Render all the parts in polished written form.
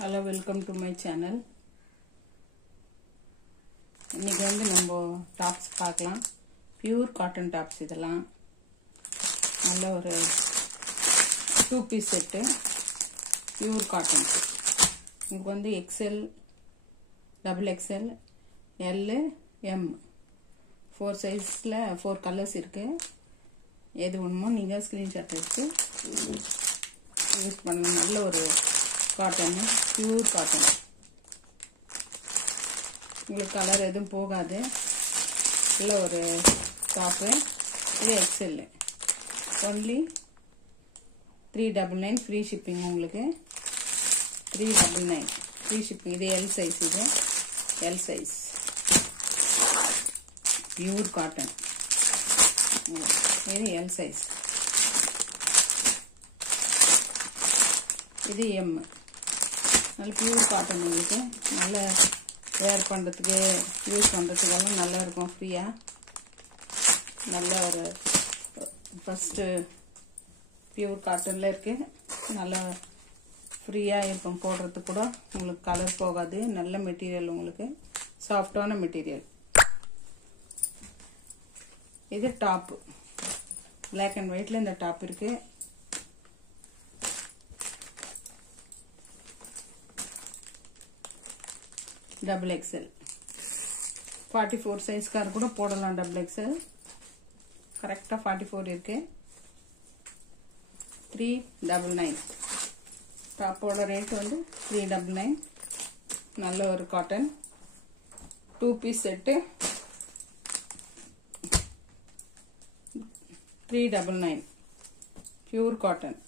Hello, welcome to my channel. இன்னைக்கு வந்து நம்ம டாப்ஸ் பார்க்கலாம். பியூர் காட்டன் டாப்ஸ் இதெல்லாம். நல்ல ஒரு 2 பீஸ் செட் பியூர் காட்டன். உங்களுக்கு வந்து XL, XXL, L, M 4 சைஸ்ல 4 கலர்ஸ் இருக்கு. எது வேணுமோ நீங்க ஸ்கிரீன்ஷாட் எடுத்து யூஸ் பண்ணலாம். நல்ல ஒரு காட்டன், பியூர் காட்டன். உங்களுக்கு கலர் எதுவும் போகாது. நல்ல ஒரு டாப்பு. இது XL ஒன்லி 399 ஃப்ரீ ஷிப்பிங். உங்களுக்கு 399 ஃப்ரீ ஷிப்பிங். இது L சைஸ். இது L சைஸ் பியூர் காட்டன். இது L சைஸ். இது M. நல்ல பியூர் காட்டன். உங்களுக்கு நல்ல வேர் பண்ணுறதுக்கு யூஸ் பண்ணுறதுக்கெல்லாம் நல்லா இருக்கும். ஃப்ரீயாக நல்ல ஒரு ஃபஸ்ட்டு பியூர் காட்டனில் இருக்குது. நல்லா ஃப்ரீயாக இருக்கும் போடுறதுக்கு கூட. உங்களுக்கு கலர் போகாது. நல்ல மெட்டீரியல். உங்களுக்கு சாஃப்டான மெட்டீரியல். இது டாப்பு. பிளாக் அண்ட் ஒயிட்டில் இந்த டாப் இருக்குது. XXL 44 சைஸ்கார் கூட போடலாம். XXL கரெக்டாக 44 இருக்கு. 399 டாப்போட ரேட் வந்து 399. நல்ல ஒரு cotton 2 piece set 399 pure cotton.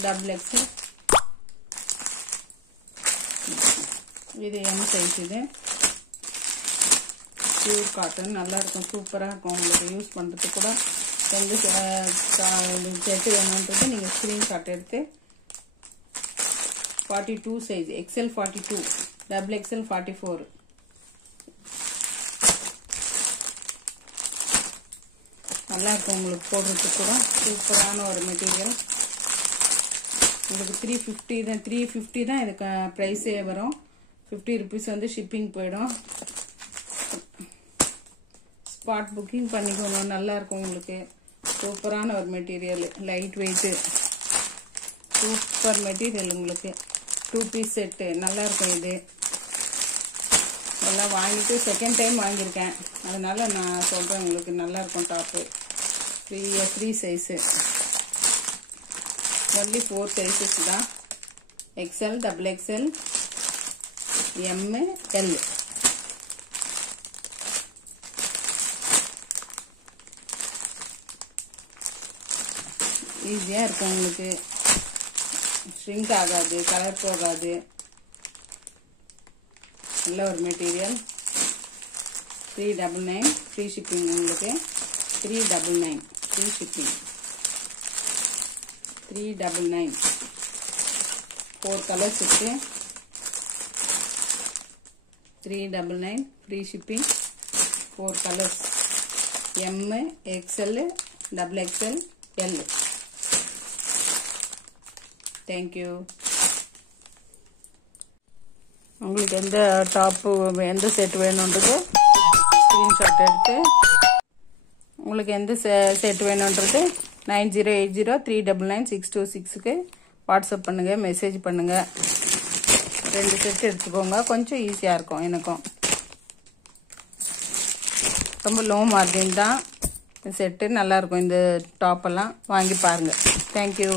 XXL இது M சைஸ். இது பியூர் காட்டன். நல்லா இருக்கும். சூப்பராக இருக்கும். உங்களுக்கு யூஸ் பண்ணுறதுக்கு கூட எந்த செட்டு வேணுன்றது நீங்கள் ஸ்க்ரீன்ஷாட் எடுத்து 42 சைஸ். XL 42, XXL 44. நல்லா இருக்கும். உங்களுக்கு போடுறதுக்கு கூட சூப்பரான ஒரு மெட்டீரியல். உங்களுக்கு 350 தான் இதுக்கு ப்ரைஸே வரும். 50 ருபீஸ் வந்து ஷிப்பிங் போயிடும். ஸ்பாட் புக்கிங் பண்ணிக்கோங்க. நல்லா இருக்கும். உங்களுக்கு சூப்பரான ஒரு material. Light weight super material. உங்களுக்கு 2 பீஸ் செட்டு நல்லா இருக்கும். இது எல்லாம் வாங்கிட்டு செகண்ட் டைம் வாங்கியிருக்கேன். அதனால நான் சொல்கிறேன். உங்களுக்கு நல்லா இருக்கும். Top free size. only 4 sizes தான். XL, XXL, M, L. ஈஸியாக இருக்கும். உங்களுக்கு ஷ்ரிங்க் ஆகாது. கலர் போகாது. நல்ல ஒரு மெட்டீரியல். 399 free shipping. உங்களுக்கு 399 ஃப்ரீ ஷிப்பிங். 399 4 கலர்ஸ் இருக்கு. 399 free shipping. 4 colours. M, XL, XXL, L. Thank you. உங்களுக்கு எந்த டாப்பு எந்த செட் வேணுன்றது ஸ்க்ரீன்ஷாட் எடுத்து உங்களுக்கு எந்த செட் வேணுன்றது 9080399626க்கு வாட்ஸ்அப் பண்ணுங்க. மெசேஜ் பண்ணுங்க. 2 செட் எடுத்துக்கோங்க. கொஞ்சம் ஈஸியாக இருக்கும். எனக்கும் ரொம்ப லோ மார்ஜின் தான் செட்டு. நல்லாயிருக்கும். இந்த டாப்பெல்லாம் வாங்கி பாருங்கள். தேங்க்யூ.